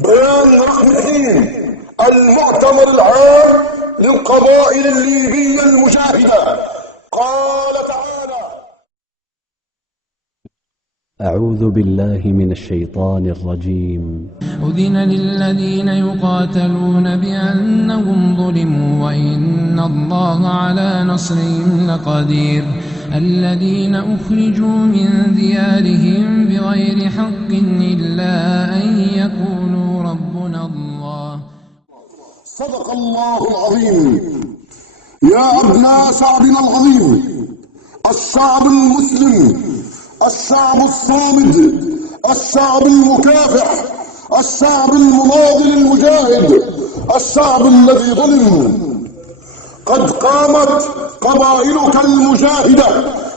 بيان رقم 2 المؤتمر العام للقبائل الليبية المجاهدة. قال تعالى: أعوذ بالله من الشيطان الرجيم. أذن للذين يقاتلون بأنهم ظلموا وإن الله على نصرهم لقدير. الذين أخرجوا من ديارهم بغير حق إلا أن يقولوا ربنا الله. صدق الله العظيم. يا أبناء شعبنا العظيم، الشعب المسلم، الشعب الصامد، الشعب المكافح، الشعب المناضل المجاهد، الشعب الذي ظلم، قد قامت قبائلك المجاهدة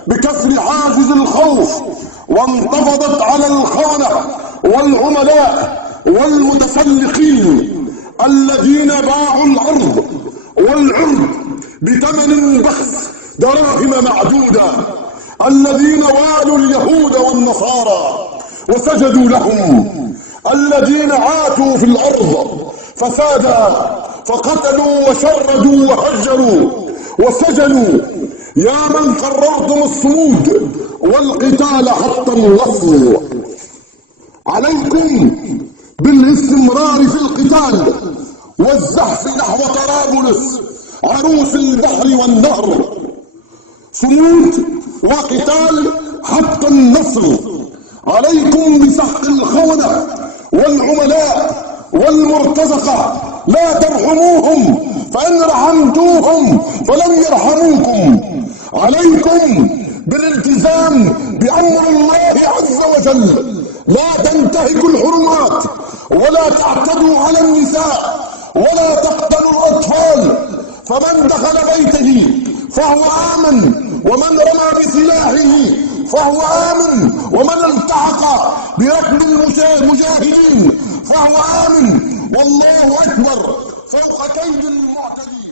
بكسر حاجز الخوف وانتفضت على الخونة والعملاء والمتسلقين الذين باعوا الأرض والعرض بثمن بخس دراهم معدودة، الذين والوا اليهود والنصارى وسجدوا لهم، الذين عاتوا في الأرض فسادا فقتلوا وشردوا وهجروا وسجنوا. يا من قررتم الصمود والقتال حتى النصر، عليكم بالاستمرار في القتال والزحف نحو طرابلس عروس البحر والنهر. صمود وقتال حتى النصر. عليكم بسحق الخونة والعملاء والمرتزقة، لا ترحموهم فإن رحمتوهم فلن يرحموكم. عليكم بالالتزام بأمر الله عز وجل، لا تنتهكوا الحرمات ولا تعتدوا على النساء ولا تقتلوا الأطفال. فمن دخل بيته فهو آمن، ومن رمى بسلاحه فهو آمن، ومن التحق بركب المجاهدين فهو آمن. والله أكبر فوق كيد المعتدين.